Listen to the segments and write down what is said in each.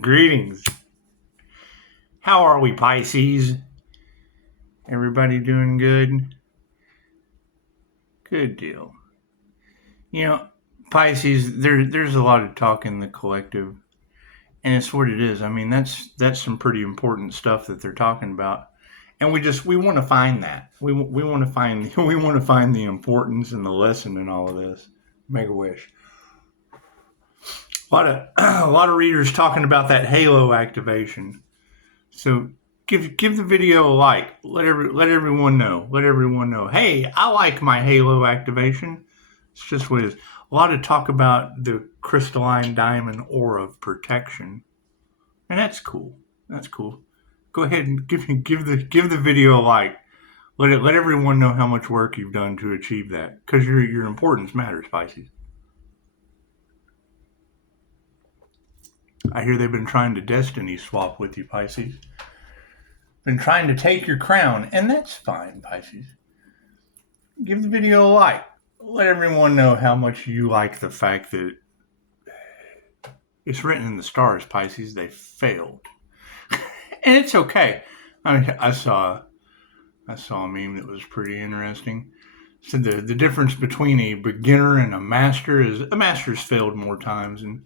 Greetings. How are we, Pisces? Everybody doing good? Good deal. You know, Pisces, there's a lot of talk in the collective, and it's what it is. I mean, that's some pretty important stuff that they're talking about, and we want to find that. We want to find we want to find the importance and the lesson in all of this. Make a wish. A lot of readers talking about that halo activation. So give the video a like. Let everyone know. Let everyone know. Hey, I like my halo activation. It's just what it is. A lot of talk about the crystalline diamond aura of protection, and that's cool. That's cool. Go ahead and give the video a like. Let everyone know how much work you've done to achieve that, because your importance matters, Pisces. I hear they've been trying to destiny swap with you, Pisces. Been trying to take your crown, and that's fine, Pisces. Give the video a like. Let everyone know how much you like the fact that it's written in the stars, Pisces, they failed. And it's okay. I mean, I saw a meme that was pretty interesting. It said the difference between a beginner and a master is a master's failed more times, and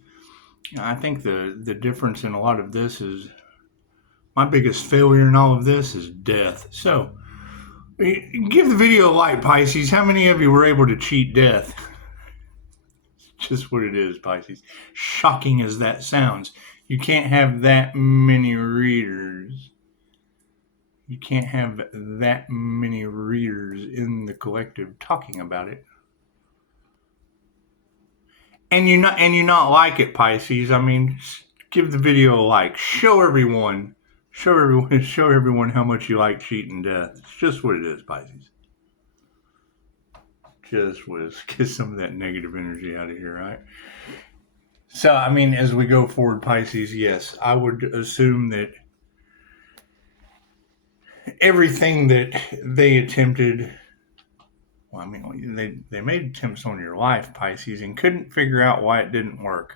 I think the difference in a lot of this is my biggest failure in all of this is death. So give the video a like, Pisces. How many of you were able to cheat death? It's just what it is, Pisces. Shocking as that sounds. You can't have that many readers. You can't have that many readers in the collective talking about it. And you not like it, Pisces. I mean, give the video a like. Show everyone how much you like cheating death. It's just what it is, Pisces. Just was get some of that negative energy out of here, right? So, I mean, as we go forward, Pisces, yes, I would assume that everything that they attempted. Well, I mean, they made attempts on your life, Pisces, and couldn't figure out why it didn't work.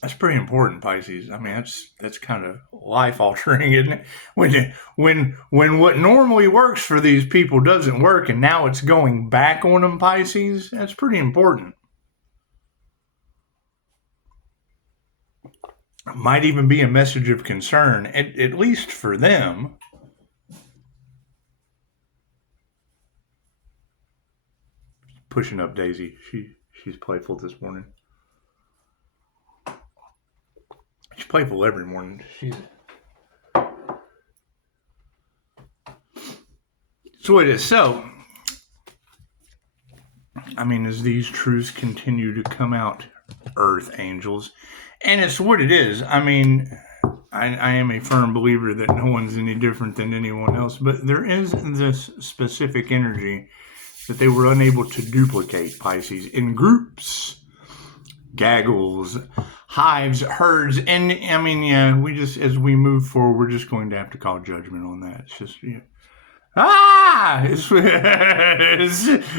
That's pretty important, Pisces. I mean, that's kind of life altering, isn't it? When what normally works for these people doesn't work, and now it's going back on them, Pisces. That's pretty important. It might even be a message of concern, at least for them. Pushing up Daisy. She's playful this morning. She's playful every morning. So it is. So, I mean, as these truths continue to come out, Earth angels, and it's what it is. I mean, I am a firm believer that no one's any different than anyone else, but there is this specific energy that they were unable to duplicate, Pisces, in groups, gaggles, hives, herds, and I mean, yeah, as we move forward, we're just going to have to call judgment on that. It's just,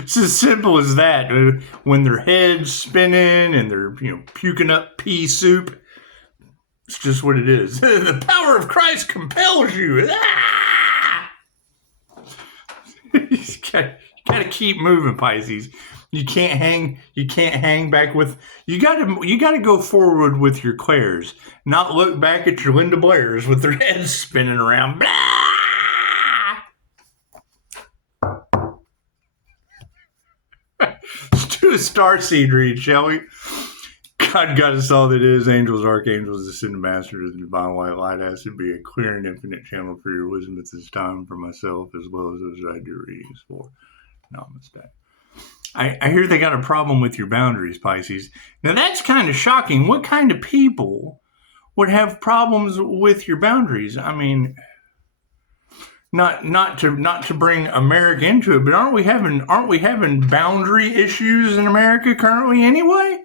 it's as simple as that. When their head's spinning and they're, puking up pea soup, it's just what it is. The power of Christ compels you. You gotta keep moving, Pisces. You can't hang back with. You gotta go forward with your Claires, not look back at your Linda Blairs with their heads spinning around. Let's do a starseed read, shall we? God got us all that is, angels, archangels, ascended masters, and divine white light. Has to be a clear and infinite channel for your wisdom at this time for myself as well as those I do readings for. Namaste. I hear they got a problem with your boundaries, Pisces. Now that's kind of shocking. What kind of people would have problems with your boundaries? I mean, not to bring America into it, but aren't we having boundary issues in America currently anyway?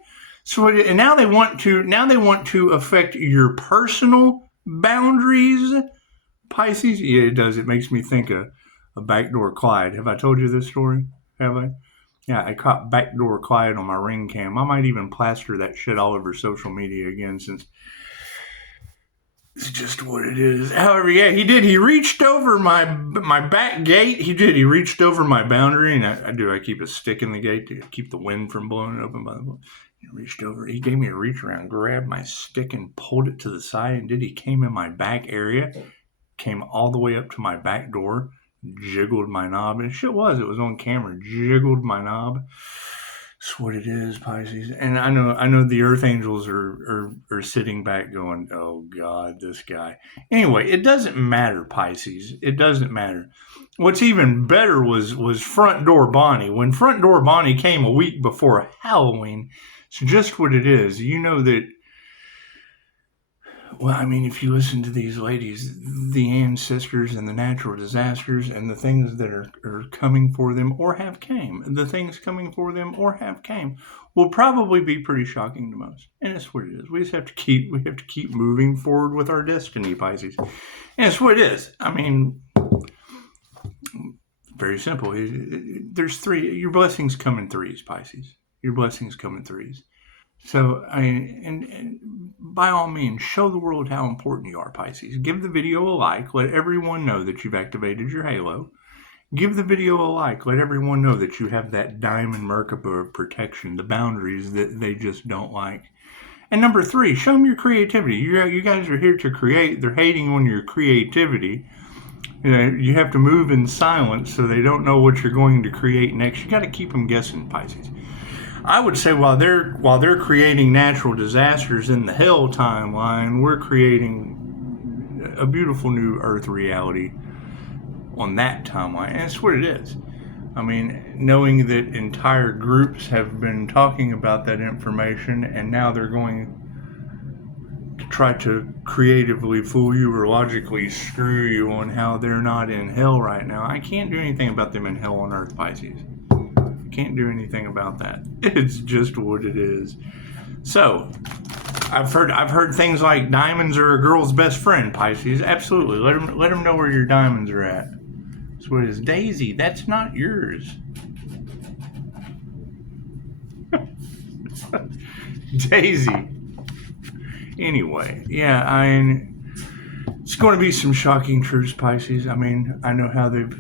So and now they want to affect your personal boundaries, Pisces. Yeah, it does. It makes me think of a backdoor Clyde. Have I told you this story? Have I? Yeah, I caught backdoor Clyde on my ring cam. I might even plaster that shit all over social media again, since it's just what it is. However, yeah, he did. He reached over my back gate. He did. He reached over my boundary, and I keep a stick in the gate to keep the wind from blowing it open. By the way, he reached over. He gave me a reach around, grabbed my stick, and pulled it to the side. And he came in my back area, came all the way up to my back door, jiggled my knob, and it was on camera. Jiggled my knob. That's what it is, Pisces. And I know the Earth Angels are sitting back going, oh God, this guy. Anyway, it doesn't matter, Pisces. It doesn't matter. What's even better was Front Door Bonnie. When Front Door Bonnie came a week before Halloween, it's just what it is. You know that. Well, I mean, if you listen to these ladies, the ancestors and the natural disasters and the things that are coming for them or have came, the things coming for them or have came, will probably be pretty shocking to most. And it's what it is. We just have to keep moving forward with our destiny, Pisces. And it's what it is. I mean, very simple. There's three. Your blessings come in threes, Pisces. Your blessings come in threes. So, and by all means, show the world how important you are, Pisces. Give the video a like. Let everyone know that you've activated your halo. Give the video a like. Let everyone know that you have that diamond Merkaba of protection, the boundaries that they just don't like. And number 3, show them your creativity. You guys are here to create. They're hating on your creativity. You have to move in silence so they don't know what you're going to create next. You got to keep them guessing, Pisces. I would say while they're creating natural disasters in the hell timeline, we're creating a beautiful new Earth reality on that timeline. And that's what it is. I mean, knowing that entire groups have been talking about that information, and now they're going to try to creatively fool you or logically screw you on how they're not in hell right now. I can't do anything about them in hell on Earth, Pisces. Can't do anything about that. It's just what it is. So, I've heard things like diamonds are a girl's best friend, Pisces. Absolutely. Let them know where your diamonds are at. That's what it is. Daisy, that's not yours. Daisy. Anyway, yeah, it's going to be some shocking truths, Pisces. I mean, I know how they've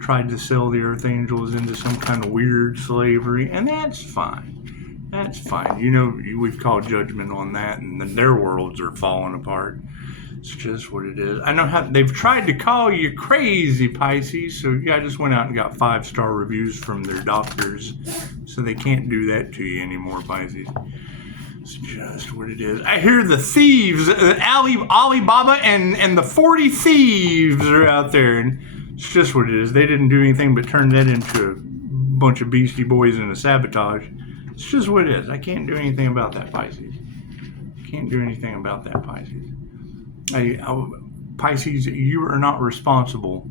tried to sell the Earth Angels into some kind of weird slavery, and that's fine. That's fine. You know, we've called judgment on that, and their worlds are falling apart. It's just what it is. I know how they've tried to call you crazy, Pisces, so yeah, I just went out and got 5-star reviews from their doctors, so they can't do that to you anymore, Pisces. It's just what it is. I hear the thieves, Alibaba and the 40 thieves are out there, and it's just what it is. They didn't do anything but turn that into a bunch of Beastie Boys and a sabotage. It's just what it is. I can't do anything about that, Pisces. Can't do anything about that, Pisces. Pisces, you are not responsible.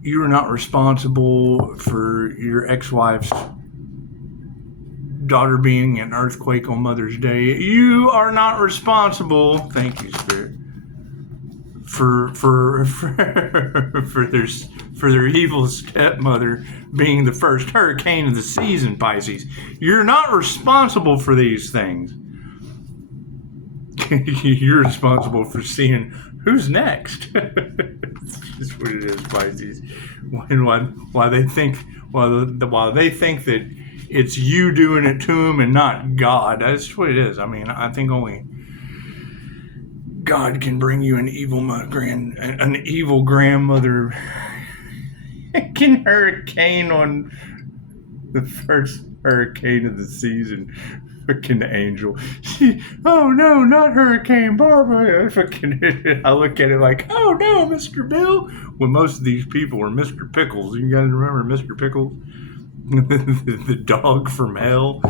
You are not responsible for your ex-wife's daughter being an earthquake on Mother's Day. You are not responsible. Thank you, Spirit. For their evil stepmother being the first hurricane of the season, Pisces. You're not responsible for these things. You're responsible for seeing who's next. It's just what it is, Pisces. Why they think that it's you doing it to them and not God. That's what it is. I mean, I think only God can bring you an evil grandmother can hurricane on the first hurricane of the season. Fucking angel. Oh no, not Hurricane Barbara. I look at it like, oh no, Mr. Bill. When most of these people are Mr. Pickles. You guys remember Mr. Pickles? The dog from hell.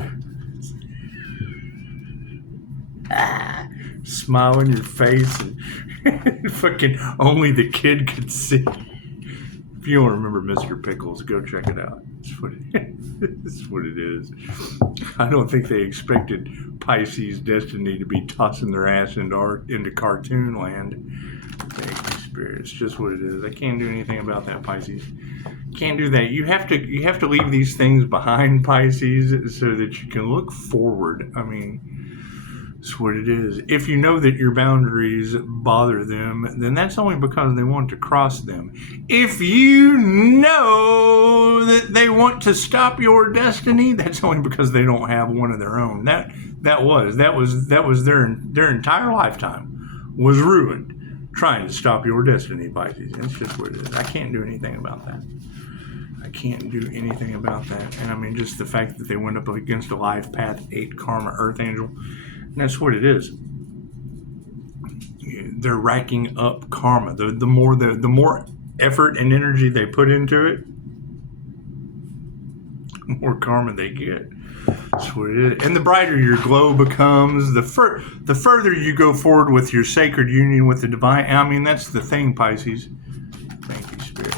Smile in your face and fucking only the kid could see. If you don't remember Mr. Pickles, go check it out. It's what it is. I don't think they expected Pisces' destiny to be tossing their ass into cartoon land. Thank you, Spirit. It's just what it is. I can't do anything about that, Pisces. Can't do that. You have to leave these things behind, Pisces, so that you can look forward. I mean, that's what it is. If you know that your boundaries bother them, then that's only because they want to cross them. If you know that they want to stop your destiny, that's only because they don't have one of their own. That was their entire lifetime was ruined trying to stop your destiny, Pisces. That's just what it is. I can't do anything about that. I can't do anything about that. And I mean, just the fact that they went up against a life path 8 karma earth angel. And that's what it is. They're racking up karma. The more effort and energy they put into it, the more karma they get. That's what it is. And the brighter your glow becomes, the further you go forward with your sacred union with the divine. I mean, that's the thing, Pisces. Thank you, Spirit.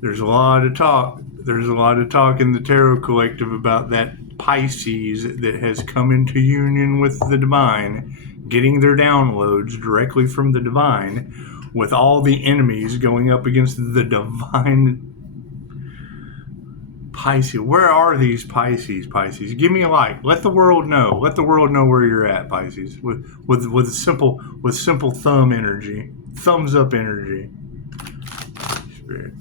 There's a lot of talk. There's a lot of talk in the Tarot Collective about that Pisces that has come into union with the divine, getting their downloads directly from the divine, with all the enemies going up against the divine. Pisces, where are these Pisces? Give me a like. Let the world know. Let the world know where you're at, Pisces. With simple thumb energy, thumbs up energy. Spirit.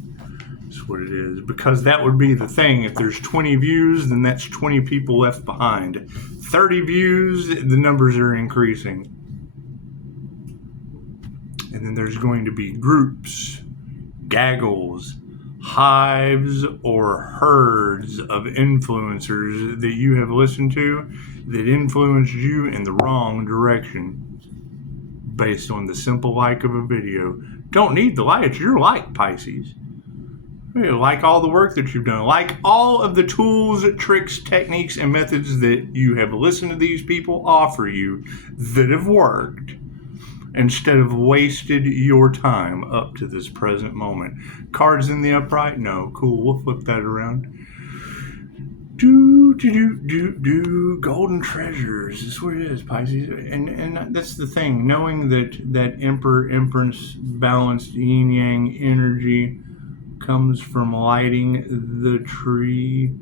That's what it is. Because that would be the thing. If there's 20 views, then that's 20 people left behind. 30 views, the numbers are increasing. And then there's going to be groups, gaggles, hives or herds of influencers that you have listened to that influenced you in the wrong direction based on the simple like of a video. Don't need the like. It's your like, Pisces. Like all the work that you've done. Like all of the tools, tricks, techniques, and methods that you have listened to these people offer you that have worked, instead of wasted your time up to this present moment. Cards in the upright? No. Cool. We'll flip that around. Golden treasures. That's what it is, Pisces. And that's the thing. Knowing that Emperor, Empress, balanced yin-yang energy comes from lighting the tree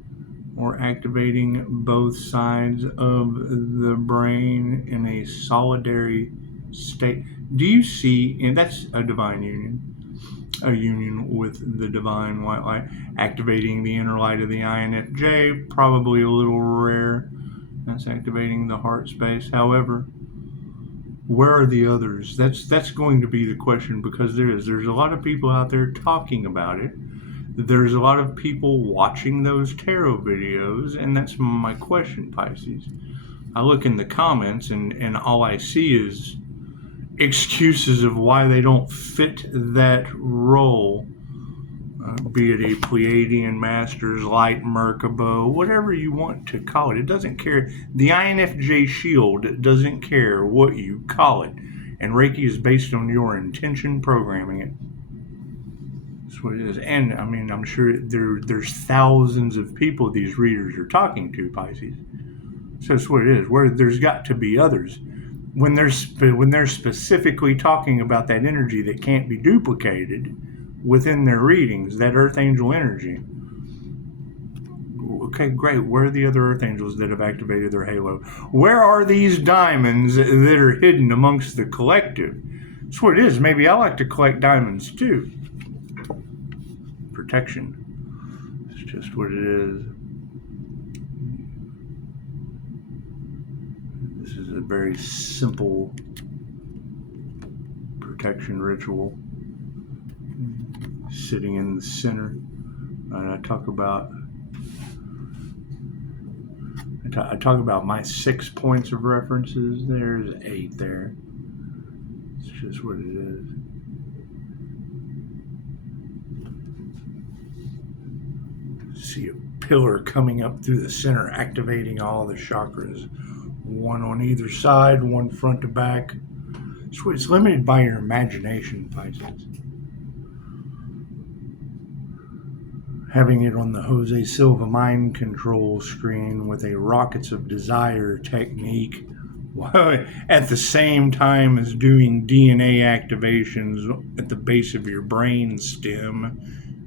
or activating both sides of the brain in a solidary state. Do you see, and that's a divine union, a union with the divine white light, activating the inner light of the INFJ, probably a little rare. That's activating the heart space. However, where are the others? That's going to be the question, because there's a lot of people out there talking about it. There's a lot of people watching those tarot videos, and that's my question, Pisces. I look in the comments and all I see is excuses of why they don't fit that role, be it a Pleiadian Masters, Light Merkaba, whatever you want to call it. It doesn't care. The INFJ shield doesn't care what you call it. And Reiki is based on your intention programming it. That's what it is. And I mean, I'm sure there's thousands of people these readers are talking to, Pisces. So that's what it is. Where there's got to be others. When they're specifically talking about that energy that can't be duplicated within their readings, that Earth Angel energy. Okay, great. Where are the other Earth Angels that have activated their halo? Where are these diamonds that are hidden amongst the collective? That's what it is. Maybe I like to collect diamonds too. Protection. It's just what it is. This is a very simple protection ritual. Sitting in the center. And I talk about my 6 points of references. There's 8 there. It's just what it is. See a pillar coming up through the center, activating all the chakras. One on either side, one front to back. So it's limited by your imagination, Pisces. Having it on the Jose Silva mind control screen with a Rockets of Desire technique, at the same time as doing DNA activations at the base of your brain stem,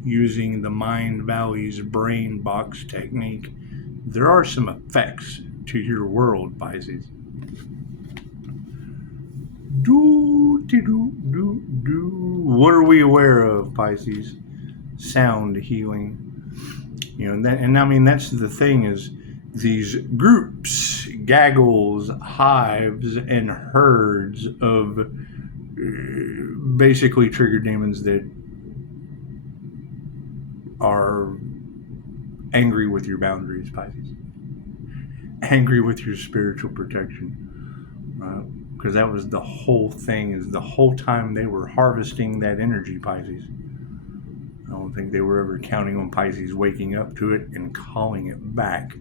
using the Mind Valley's brain box technique, there are some effects to your world, Pisces. What are we aware of, Pisces? Sound healing. And I mean, that's the thing, is these groups, gaggles, hives, and herds of basically trigger demons that are angry with your boundaries, Pisces. Angry with your spiritual protection. Because that was the whole thing, is the whole time they were harvesting that energy, Pisces. I don't think they were ever counting on Pisces waking up to it and calling it back.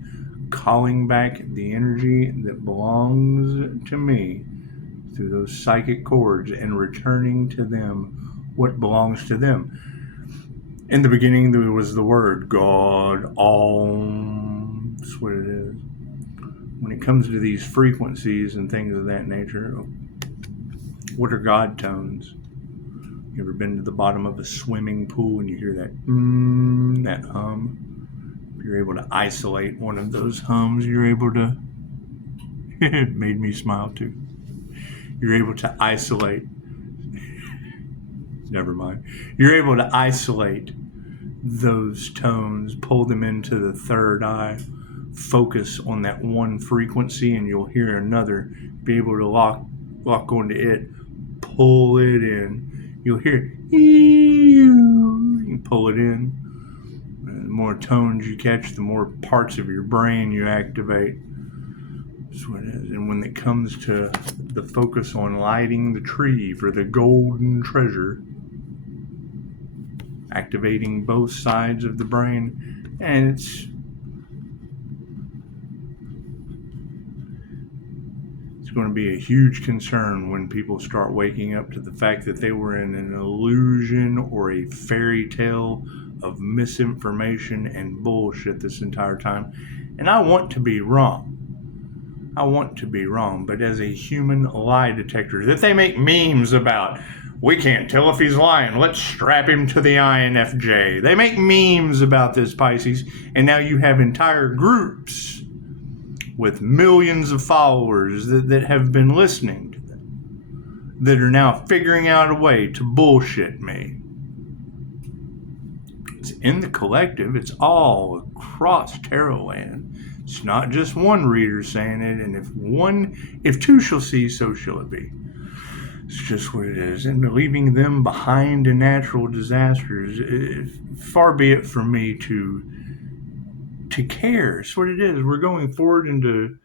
Calling back the energy that belongs to me through those psychic cords and returning to them what belongs to them. In the beginning, there was the word God, Om. That's what it is. When it comes to these frequencies and things of that nature, what are God tones? You ever been to the bottom of a swimming pool and you hear that hum? If you're able to isolate one of those hums, you're able to... It made me smile too. You're able to isolate... Never mind. You're able to isolate those tones, pull them into the third eye, focus on that one frequency, and you'll hear another. Be able to lock onto it, pull it in. You'll hear, you pull it in. The more tones you catch, the more parts of your brain you activate. That's what it is. And when it comes to the focus on lighting the tree for the golden treasure, activating both sides of the brain, and it's going to be a huge concern when people start waking up to the fact that they were in an illusion or a fairy tale of misinformation and bullshit this entire time. And I want to be wrong. But as a human lie detector that they make memes about, we can't tell if he's lying, let's strap him to the INFJ. They make memes about this, Pisces, and now you have entire groups with millions of followers that have been listening to them, that are now figuring out a way to bullshit me. It's in the collective. It's all across tarot land. It's not just one reader saying it, and if two shall see, so shall it be. It's just what it is. And leaving them behind in natural disasters, far be it from me to care. It's what it is. We're going forward into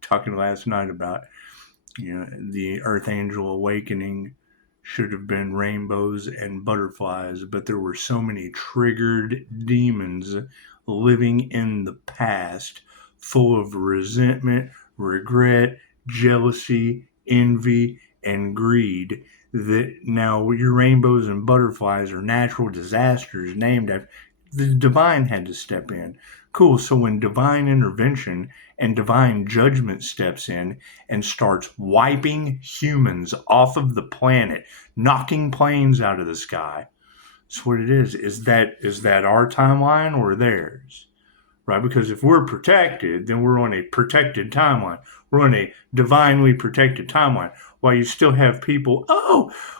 talking last night about, the Archangel awakening should have been rainbows and butterflies, but there were so many triggered demons living in the past, full of resentment, regret, jealousy, envy, and greed, that now your rainbows and butterflies are natural disasters named after. The divine had to step in. Cool, so when divine intervention and divine judgment steps in and starts wiping humans off of the planet, knocking planes out of the sky, that's what it is. Is that our timeline or theirs? Right? Because if we're protected, then we're on a protected timeline. We're on a divinely protected timeline. While you still have people,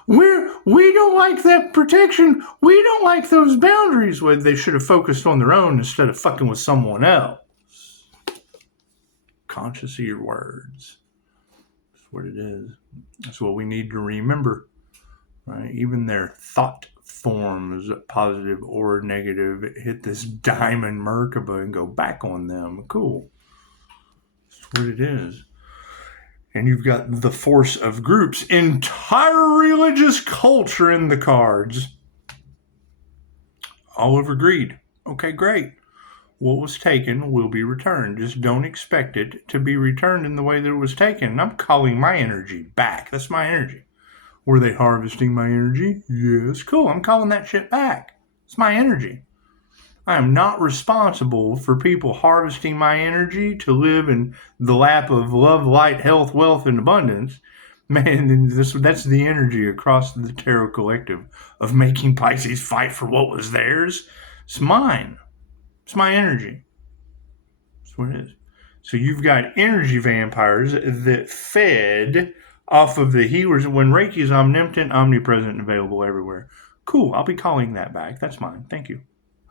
we don't like that protection. We don't like those boundaries. Well, they should have focused on their own instead of fucking with someone else. Conscious of your words. That's what it is. That's what we need to remember. Right? Even their thought forms, positive or negative, hit this diamond Merkaba and go back on them. Cool. That's what it is. And you've got the force of groups, entire religious culture in the cards. All over greed. Okay, great. What was taken will be returned. Just don't expect it to be returned in the way that it was taken. I'm calling my energy back. That's my energy. Were they harvesting my energy? Yes. Cool. I'm calling that shit back. It's my energy. I am not responsible for people harvesting my energy to live in the lap of love, light, health, wealth, and abundance. Man, that's the energy across the Tarot Collective of making Pisces fight for what was theirs. It's mine. It's my energy. That's what it is. So you've got energy vampires that fed off of the healers. When Reiki is omnipotent, omnipresent, and available everywhere. Cool. I'll be calling that back. That's mine. Thank you.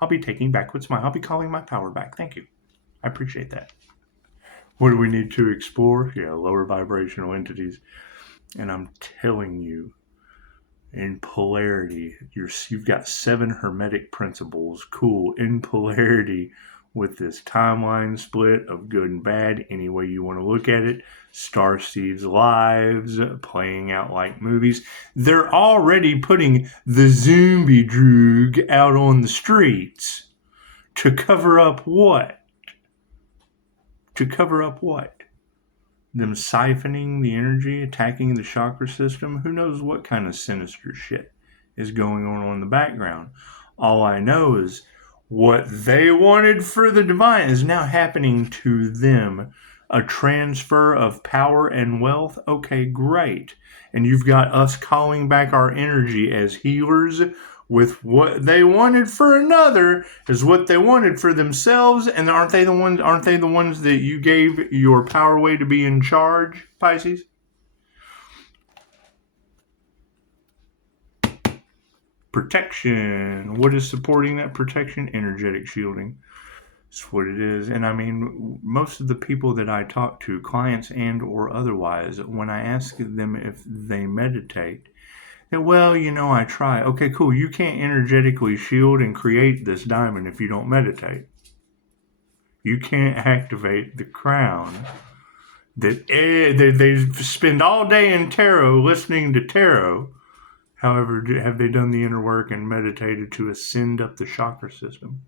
I'll be taking back what's mine. I'll be calling my power back. Thank you. I appreciate that. What do we need to explore? Yeah, lower vibrational entities. And I'm telling you, in polarity, you've got 7 hermetic principles. Cool. In polarity with this timeline split of good and bad, any way you want to look at it. Starseeds' lives playing out like movies. They're already putting the zombie droog out on the streets to cover up what? To cover up what? Them siphoning the energy, attacking the chakra system. Who knows what kind of sinister shit is going on in the background. All I know is what they wanted for the divine is now happening to them. A transfer of power and wealth. Okay, great. And you've got us calling back our energy as healers with what they wanted for another is what they wanted for themselves. And aren't they the ones that you gave your power away to be in charge, Pisces? Protection. What is supporting that protection? Energetic shielding. That's what it is. And I mean, most of the people that I talk to, clients and or otherwise, when I ask them if they meditate, well, I try. Okay, cool. You can't energetically shield and create this diamond if you don't meditate. You can't activate the crown. They spend all day in tarot listening to tarot. However, have they done the inner work and meditated to ascend up the chakra system?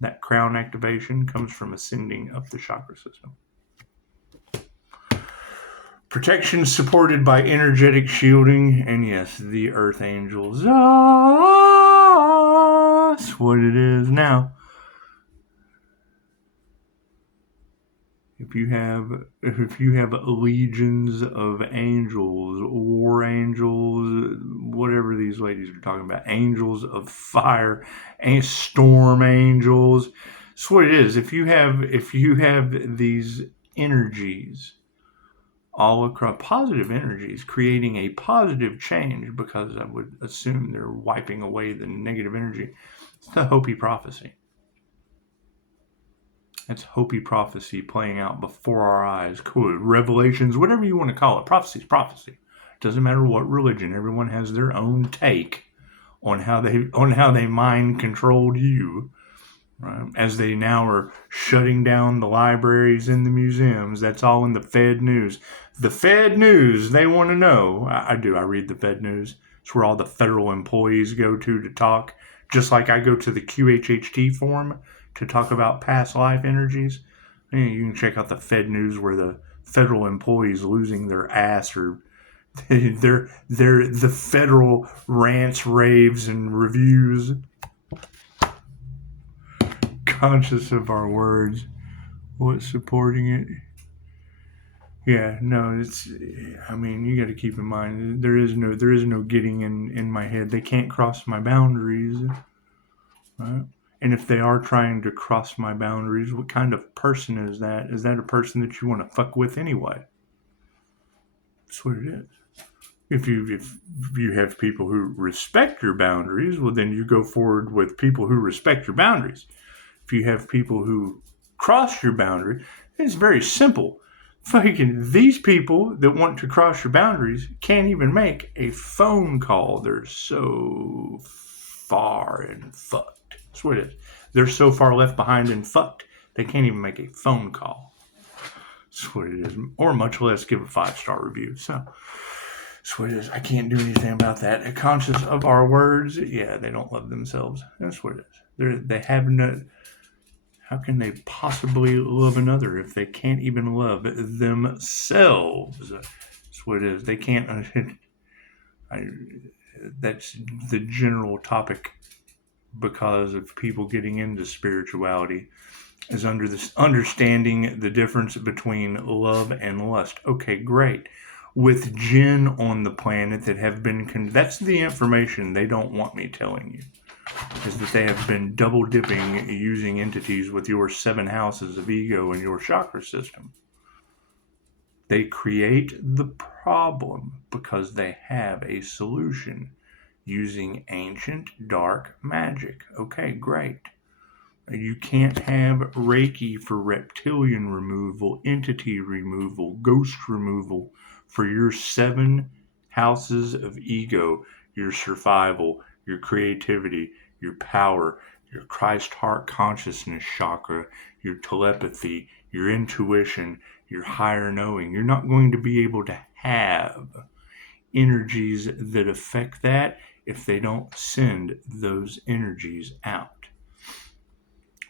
That crown activation comes from ascending up the chakra system. Protection supported by energetic shielding, and yes, the earth angels. That's what it is. Now, if you have legions of angels, war angels, whatever these ladies are talking about, angels of fire, and storm angels, that's what it is. If you have these energies all across, positive energies, creating a positive change, because I would assume they're wiping away the negative energy. It's the Hopi prophecy. It's Hopi prophecy playing out before our eyes. Cool. Revelations, whatever you want to call it. Prophecy's prophecy. Doesn't matter what religion. Everyone has their own take on how they mind controlled you. Right? As they now are shutting down the libraries and the museums. That's all in the Fed News. The Fed News, they want to know. I do. I read the Fed News. It's where all the federal employees go to talk. Just like I go to the QHHT forum to talk about past life energies. You can check out the Fed News where the federal employees losing their ass, or they're the federal rants, raves, and reviews. Conscious of our words. What's supporting it? Yeah, no, you got to keep in mind, there is no getting in my head. They can't cross my boundaries. Right? And if they are trying to cross my boundaries, what kind of person is that? Is that a person that you want to fuck with anyway? That's what it is. If you have people who respect your boundaries, well, then you go forward with people who respect your boundaries. If you have people who cross your boundary, it's very simple. Fucking these people that want to cross your boundaries can't even make a phone call. They're so far and fucked. That's what it is. They're so far left behind and fucked, they can't even make a phone call. That's what it is. Or much less give a 5-star review. So that's what it is. I can't do anything about that. Conscious of our words, yeah, they don't love themselves. That's what it is. They have no... How can they possibly love another if they can't even love themselves? That's what it is. They can't... that's the general topic, because of people getting into spirituality, is understanding the difference between love and lust. Okay, great. with jinn on the planet that have been, that's the information they don't want me telling you, is that they have been double dipping using entities with your 7 houses of ego and your chakra system. They create the problem because they have a solution using ancient dark magic. Okay, great. You can't have Reiki for reptilian removal, entity removal, ghost removal for your 7 houses of ego, your survival, your creativity, your power, your Christ heart consciousness chakra, your telepathy, your intuition, your higher knowing. You're not going to be able to have energies that affect that if they don't send those energies out.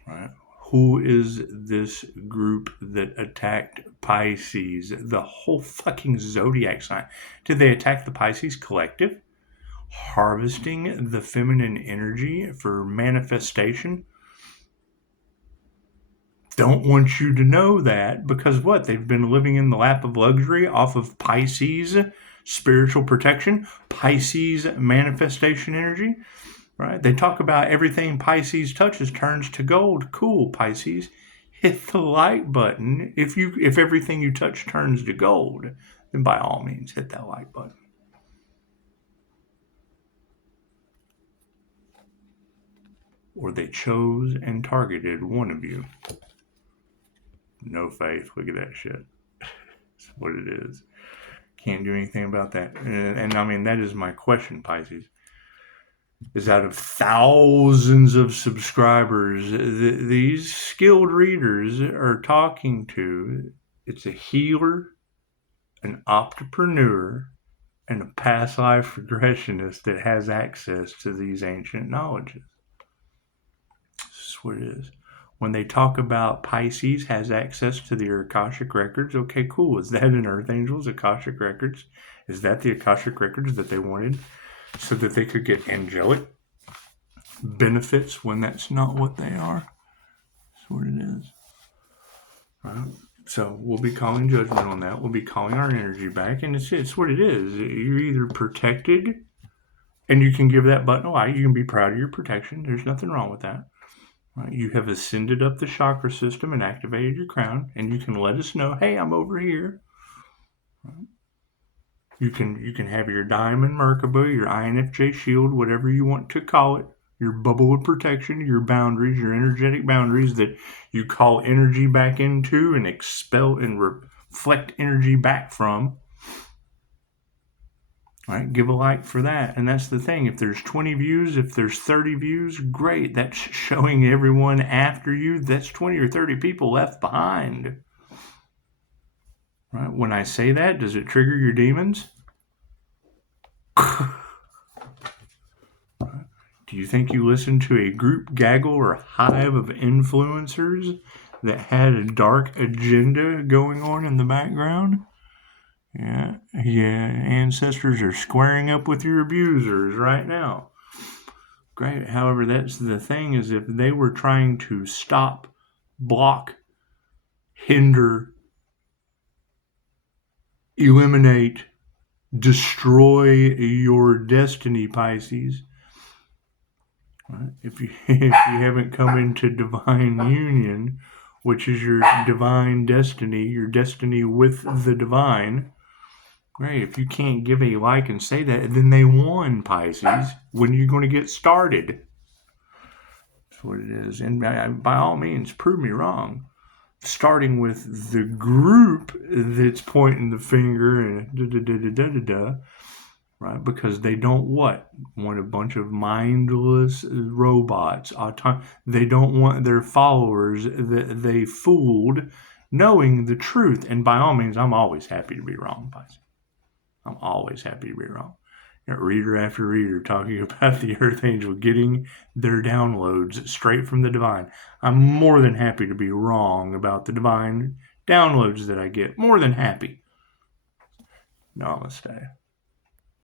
Right? Who is this group that attacked Pisces? The whole fucking zodiac sign. Did they attack the Pisces collective? Harvesting the feminine energy for manifestation? Don't want you to know that, because what? They've been living in the lap of luxury off of Pisces spiritual protection, Pisces manifestation energy. Right? They talk about everything Pisces touches turns to gold. Cool, Pisces. Hit the like button. If everything you touch turns to gold, then by all means hit that like button. Or they chose and targeted one of you. No faith. Look at that shit. That's what it is. Can't do anything about that. And I mean, that is my question, Pisces. Is out of thousands of subscribers, these skilled readers are talking to, it's a healer, an entrepreneur, and a past life regressionist that has access to these ancient knowledges. That's what it is. When they talk about Pisces has access to the Akashic records, okay, cool. Is that an Earth Angel's Akashic records? Is that the Akashic records that they wanted so that they could get angelic benefits when that's not what they are? That's what it is. Right? So we'll be calling judgment on that. We'll be calling our energy back, and it's what it is. You're either protected, and you can give that button a like. You can be proud of your protection. There's nothing wrong with that. Right? You have ascended up the chakra system and activated your crown, and you can let us know, hey, I'm over here. Right? You can have your diamond Merkaba, your INFJ shield, whatever you want to call it, your bubble of protection, your boundaries, your energetic boundaries that you call energy back into and expel and reflect energy back from. All right, give a like for that. And that's the thing. If there's 20 views, if there's 30 views, great. That's showing everyone after you. That's 20 or 30 people left behind. Right? When I say that, does it trigger your demons? Do you think you listened to a group gaggle or hive of influencers that had a dark agenda going on in the background? Yeah, ancestors are squaring up with your abusers right now. Great. However, that's the thing, is if they were trying to stop, block, hinder, eliminate, destroy your destiny, Pisces. Right? If you haven't come into divine union, which is your divine destiny, your destiny with the divine, great. If you can't give a like and say that, then they won, Pisces. When are you going to get started? That's what it is. And by all means, prove me wrong. Starting with the group that's pointing the finger and right? Because they don't want a bunch of mindless robots. They don't want their followers that they fooled knowing the truth. And by all means, I'm always happy to be wrong, Pisces. I'm always happy to be wrong. Reader after reader talking about the Earth Angel getting their downloads straight from the divine. I'm more than happy to be wrong about the divine downloads that I get. More than happy. Namaste.